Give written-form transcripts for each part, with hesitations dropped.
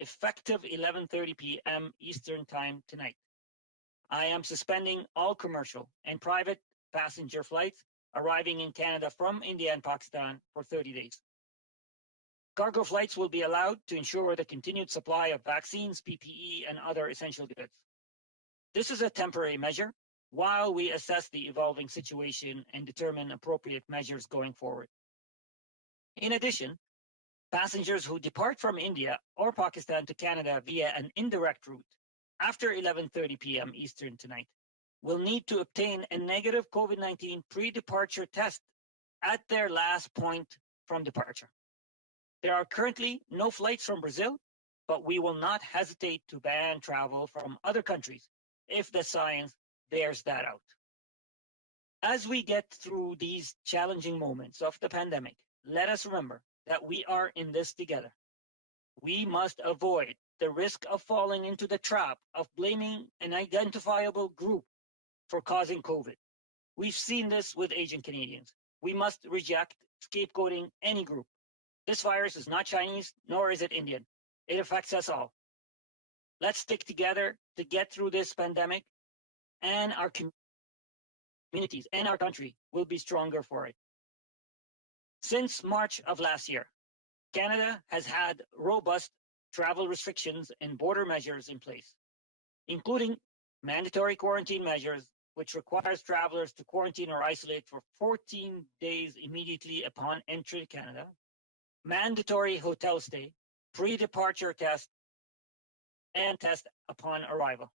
effective 11:30 p.m. Eastern Time tonight. I am suspending all commercial and private passenger flights arriving in Canada from India and Pakistan for 30 days. Cargo flights will be allowed to ensure the continued supply of vaccines, PPE, and other essential goods. This is a temporary measure while we assess the evolving situation and determine appropriate measures going forward. In addition, passengers who depart from India or Pakistan to Canada via an indirect route after 11:30 p.m. Eastern tonight will need to obtain a negative COVID-19 pre-departure test at their last point from departure. There are currently no flights from Brazil, but we will not hesitate to ban travel from other countries if the science bears that out. As we get through these challenging moments of the pandemic, let us remember that we are in this together. We must avoid the risk of falling into the trap of blaming an identifiable group for causing COVID. We've seen this with Asian Canadians. We must reject scapegoating any group. This virus is not Chinese, nor is it Indian. It affects us all. Let's stick together to get through this pandemic, and our communities and our country will be stronger for it. Since March of last year, Canada has had robust travel restrictions and border measures in place, including mandatory quarantine measures, which requires travelers to quarantine or isolate for 14 days immediately upon entry to Canada, mandatory hotel stay, pre-departure test, and test upon arrival.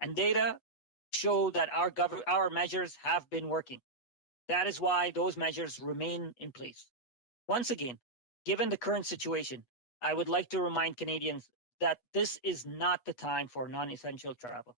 And data show that our measures have been working. That is why those measures remain in place. Once again, given the current situation, I would like to remind Canadians that this is not the time for non-essential travel.